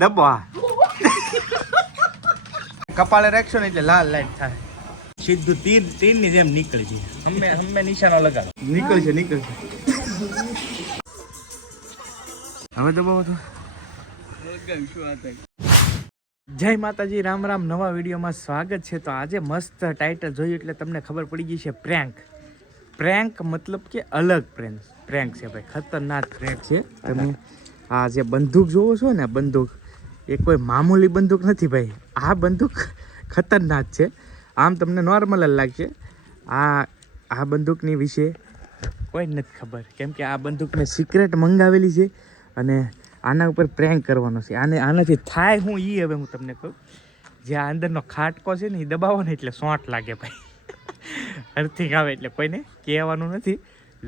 ડબ્બો કપાળે રાખશો ને એટલે લાલ લાઈટ થાય, સીધું તીર ની જેમ નીકળી જાય. હમે નિશાનો લગાડો, નીકળશે. હવે દબાવો તો. જય માતાજી, રામ રામ. નવા વિડીયોમાં સ્વાગત છે. તો આજે મસ્ત ટાઇટલ જોયું એટલે તમને ખબર પડી ગઈ છે. પ્રેન્ક મતલબ કે અલગ પ્રેન્ક છે ભાઈ, ખતરનાક પ્રેન્ક છે. તમે આ જે બંદૂક જોવો છો ને, બંદૂક એ કોઈ મામૂલી બંદૂક નથી ભાઈ. આ બંદૂક ખતરનાક છે. આમ તમને નોર્મલ જ લાગશે. આ બંદૂકની વિશે કોઈ નથી ખબર, કેમ કે આ બંદૂક મેં સિક્રેટ મંગાવેલી છે અને આના ઉપર પ્રેન્ક કરવાનો છે. આનાથી થાય હું એ હવે હું તમને કહું. જે આ અંદરનો ખાટકો છે ને એ દબાવો ને એટલે સોંટ લાગે ભાઈ, અર્થિંગ આવે. એટલે કોઈને કહેવાનું નથી.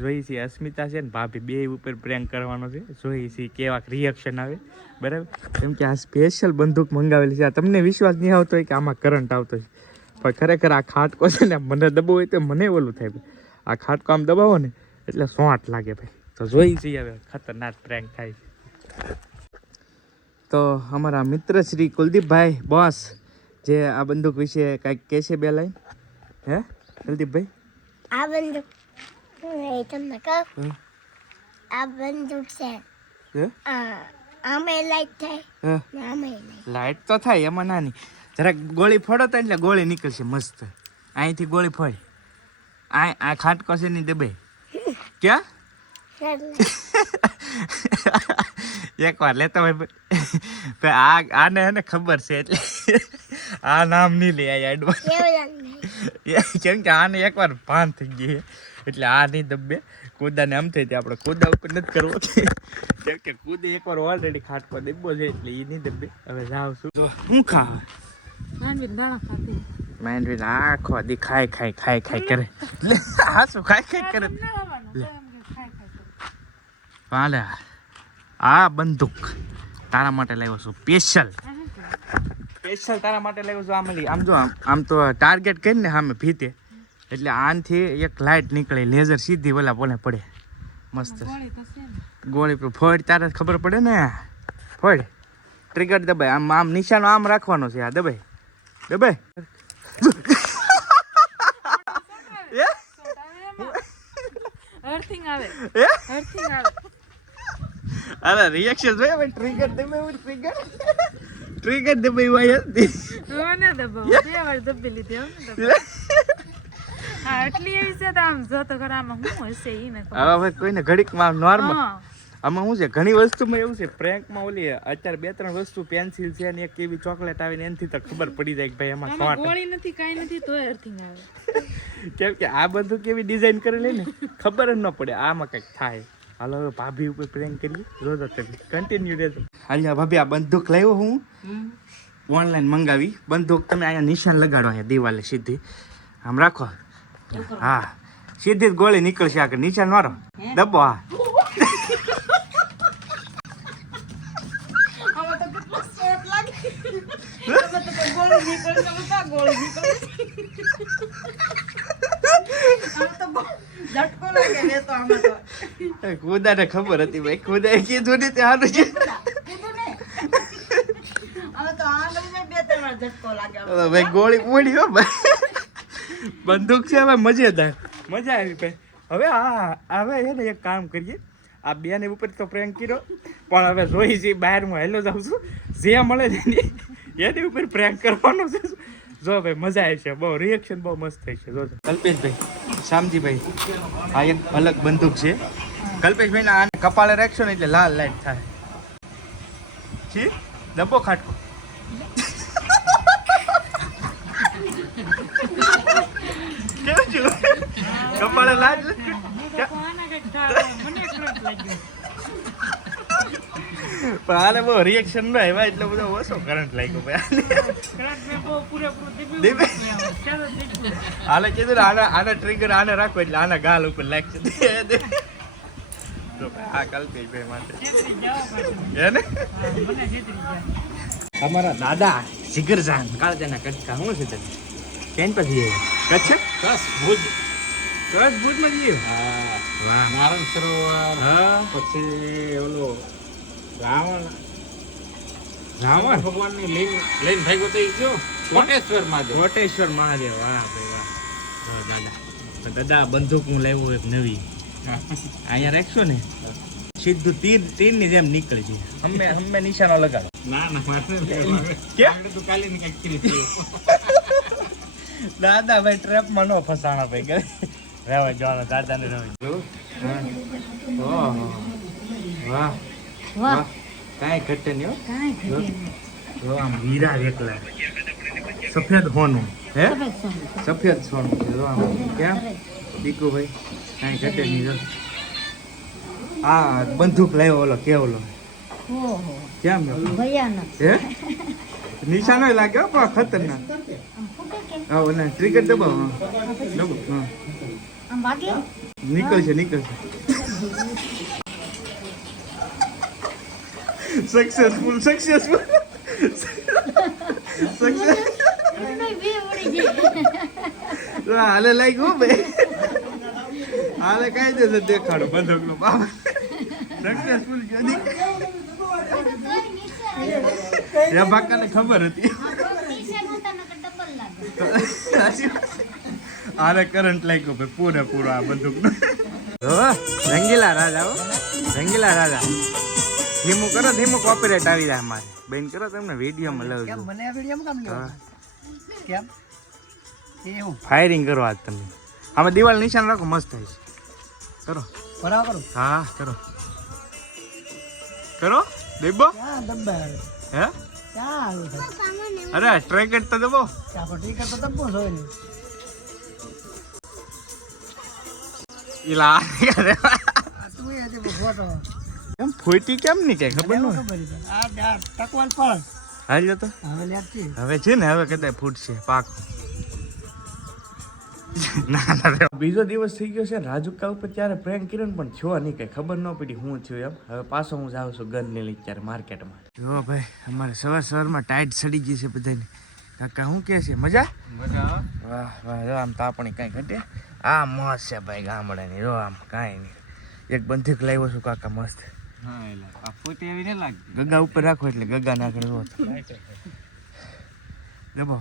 જોઈએ છીએ અસ્મિતા છે ને ભાભી બે ઉપર પ્રેન્ક કરવાનો છે. જોઈએ છીએ કેવા રિએક્શન આવે, બરાબર. કેમ કે આ સ્પેશિયલ બંદૂક મંગાવેલી છે. આ તમને વિશ્વાસ નહીં આવતો હોય કે આમાં કરંટ આવતો હોય, પણ ખરેખર આ ખાટકો છે ને મને દબાવો હોય તો મને ઓલું થાય ભાઈ. આ ખાટકો આમ દબાવો ને એટલે સોંટ લાગે ભાઈ. તો જોઈ છીએ હવે ખતરનાક પ્રેન્ક થાય. તો અમારા મિત્ર શ્રી કુલદીપભાઈ બોસ જે આ બંદૂક વિશે કાંઈક કહેશે, બે લાઈન. હે કુલદીપભાઈ? આ બંદૂક તમને કહું, આ બંદૂક છે આમે લાઈટ થાય, આમે લાઈટ તો થાય, એમાં નાની જરાક ગોળી ફોડો તો એટલે ગોળી નીકળશે મસ્ત. અહીંથી ગોળી ફોડ, આ ખાટકો છે ની દબાઈ ક્યાં એકવાર લેતા હોય આને એને ખબર છે એટલે આ નામ નહીં લે આ એડવાન્સ, કેમ કે આને એકવાર ભાન થઈ ગઈ એટલે આ નહીં દબે. કૂદાને આમ થઈ આપણે કૂદા ઉપર નથી કરવો, કેમ કે કૂદે એકવાર ઓલરેડી ખાટકો દબો છે એટલે એ નહીં દબે. હવે જાવ છું તો શું ખા માંડવી આખો દી ખાઈ કરે. હા શું ખાઈ કરે. હાલે આ બંદૂક તારા માટે લાવ્યો છું, સ્પેશિયલ તારા માટે લાવ્યો છું. આમ જો આમ તો ટાર્ગેટ કરીને સામે ભીતે એટલે આનથી એક લાઇટ નીકળે, લેઝર સીધી ઓલા બોલે પડે મસ્ત. ગોળી પર ફોડ તારે ખબર પડે ને. ફોડ ટ્રિગર દબાઈ, આમ નિશાનો આમ રાખવાનો છે. આ દબાઈ અરે રિએક્શન જોઈએ ભાઈ. ટ્રિગર દબાઈ ભાઈ હતી. હવે કોઈને ઘડીકમાં નોર્મલ આમાં શું છે, ઘણી વસ્તુમાં એવું છે પ્રેન્કમાં. ઓલી અત્યારે 2-3 વસ્તુ પેન્સિલ છે ને એક એવી ચોકલેટ આવે ને એનાથી તો ખબર પડી જાય કે ભાઈ એમાં ગોળી નથી, કાંઈ નથી, તોય અર્થિંગ આવે. કેમ કે આ બધું કેવી ડિઝાઇન કરેલી ને ખબર જ ન પડે આમાં કંઈક થાય. હાલો હવે ભાભી ઉપર પ્રેન્ક કરીએ, રોજ કરી કન્ટિન્યુ રહેજો. હાલ ભાભી આ બંદૂક લાવ્યો હું, ઓનલાઈન મંગાવી બંદૂક. તમે અહીંયા નિશાન લગાડો, અહીંયા દિવાલે સીધી આમ રાખો. હા સીધી જ ગોળી નીકળશે આગળ. નિશાન મારો દબો. હા ખુદાને ખબર હતી ભાઈ, ખુદાએ કીધું ને તે સારું છે. ભાઈ ગોળી પડી હો ભાઈ, બંદૂક છે હવે મજેદાર, મજા આવી ભાઈ. હવે એને એક કામ કરીએ, આ બેને ઉપર તો પ્રેન્ક કર્યો પણ હવે જોઈ છે બહાર હું હેલો જાઉં છું, જે મળે છે એની ઉપર પ્રેન્ક કરવાનો છે. જો ભાઈ મજા આવી છે, બહુ રિએક્શન બહુ મસ્ત થઈ છે. જો કલ્પેશભાઈ, શામજીભાઈ, આ એક અલગ બંદૂક છે. કલ્પેશભાઈ ના આને કપાળે રાખશો ને એટલે લાલ લાઈટ થાય. છી ડબ્બો ખાટકો કેવું છું કપાળે લાલ પણ આને બહુ રિએક્શન ન આવ્યા એટલે બધો ઓછો કરંટ લાગ્યો ભાઈ. આને કીધું ને આને ટ્રિગર આને રાખો એટલે આના ગાલ ઉપર લાગશે. આ કલ્પેશભાઈ માટે એને અમારા દાદા જીગરજાન કાળજાના કટકા શું છે તને કેન પછી કચ્છ ભુજમાં જઈએ. હા વાહ નારાયણ સરોવર હા પછી ઓલો રાવણ રાવણ ભગવાનની લિંગ લઈને થઈ ગયો તો ઈ કયો કોટેશ્વર મહાદેવ. કોટેશ્વર મહાદેવ વાહ ભાઈ વાહ દાદા તો દાદા બંદૂક હું લાવ્યો એક નવી અહીંયા રાખશો ને સીધું તીરની જેમ નીકળે છે હમે નિશાનો લગાડો ના ના મારે નહીં. કેમ? આગળ તો કાલે ની કંઈક કરી હતી. દાદા ભાઈ ટ્રેપમાં નો ફસાણા ભાઈ કરે રહેવા જવાનો દાદાને રહેવા વાહ વાહ કાંઈ ઘટે નહીં હો. જો આમ હીરા એકલા સફેદ સોનું હે સફેદ સોનું છે જો આમ કેમ દીકુ ભાઈ કાંઈ ઘટે નહીં જો આ બંદૂક લાવ્યો ઓલો કેવલો કેમ હે નિશાનો લાગ્યો પણ ખતરનાક હા ઓલા ટ્રિગર દબાવો હા દબાવો હા નીકળશે સક્સેસફુલ હાલે લાગ્યું ભાઈ હાલે કઈ દે દેખાડો બંદૂક નો બાબા સક્સેસફુલ બાકાને ખબર હતી આને કરંટ લાગ્યો ભાઈ પૂરેપૂરો આ બંદૂકનો રંગીલા રાજા રંગીલા રાજા ધીમું કોપીરાઇટ આવી જાય અમારે બેન કરો તમને વિડીયોમાં લઉં છું ફાયરિંગ કરો આજ તમે આમાં દિવાલ નિશાન રાખો મસ્ત થાય છે કરો બરાબર હા કરો દેબો હે અરે ટ્રેકેટ તો દબો ઈલા એમ ફોટી કેમ નહીં કઈ ખબર ન હાલ તો હવે છે ને હવે કદાચ ફૂટશે પાક ના બીજો દિવસ થઈ ગયો છે રાજુકા ઉપર ત્યારે પ્રેન્ક કિરણ પણ છો નહીં કઈ ખબર ન પડી હું થયું એમ હવે પાછો હું જાઉં છું ગન ને લઈ ત્યારે માર્કેટમાં જો ભાઈ અમારે સવારમાં ટાઈટ સડી ગઈ છે બધાને કાકા શું કે છે મજા વાહ વાહ જો આમ તાપણી કાંઈ ઘટે આ મસ્ત છે ભાઈ ગામડાની જો આમ કાંઈ નહીં એક બંદૂક લાવ્યો છું કાકા મસ્ત ગગા ઉપર રાખો એટલે ગગા નાખડે જો દબો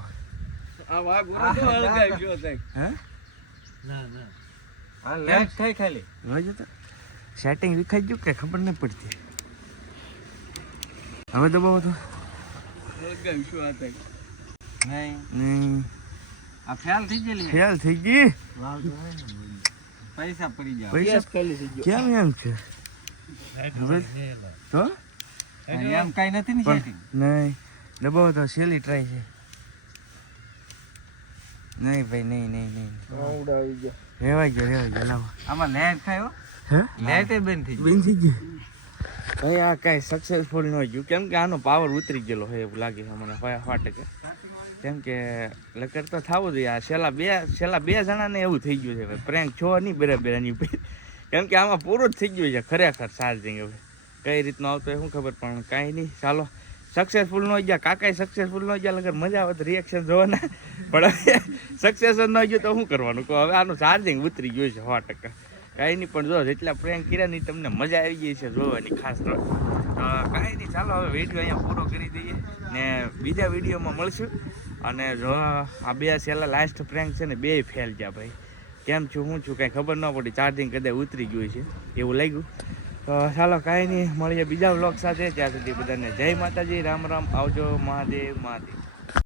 સેટિંગ વિખાઈ ગયું કે ખબર નહીં પડતી હવે દબાવો તો ફેલ થઈ ગઈ પૈસા પડી જાય પૈસા કેમ એમ છે તો એમ કઈ નથી ને setting. નહીં દબાવો તો સહેલી ટ્રાય છે નહીં ભાઈ નહીં રેવાઈ ગયો લાવો આમાં લેટ ખાયો હે લેટ બંધ થઈ બંધ થઈ ગયું ભાઈ આ કાંઈ સક્સેસફુલ ન ગયું કેમ કે આનો પાવર ઉતરી ગયેલો હોય એવું લાગે છે મને 100%. કેમ કે લકર તો થવું જોઈએ આ છેલ્લા બે જણાને એવું થઈ ગયું છે ભાઈ પ્રેન્ક છો નહીં બરાબર એની કેમ કે આમાં પૂરું જ થઈ ગયું છે ખરેખર ચાર્જિંગ હવે કઈ રીતનું આવતો હોય શું ખબર પણ કાંઈ નહીં ચાલો સક્સેસફુલ ન ગયા કાકાએ સક્સેસફુલ ન ગયા લગર મજા આવે તો રિએક્શન જોવાના પણ હવે સક્સેસ ન ગયું તો શું કરવાનું કહો હવે આનું ચાર્જિંગ ઉતરી ગયું છે 100%. કાંઈ નહીં પણ જો જેટલા પ્રેન્ક કર્યા નહીં તમને મજા આવી ગઈ છે જોવાની ખાસ તો કાંઈ નહીં ચાલો હવે વિડીયો અહીંયા પૂરો કરી દઈએ ને બીજા વિડીયોમાં મળશું. અને જો આ બે છેલ્લા લાસ્ટ પ્રેન્ક છે ને બે ફેલ ગયા ભાઈ કેમ છું હું છું કાંઈ ખબર ન પડી ચાર્જિંગ કદાચ ઉતરી ગયું છે એવું લાગ્યું. તો ચાલો કાંઈ નહીં મળીએ બીજા વ્લોગ સાથે ત્યાં સુધી બધાને જય માતાજી રામ આવજો મહાદેવ.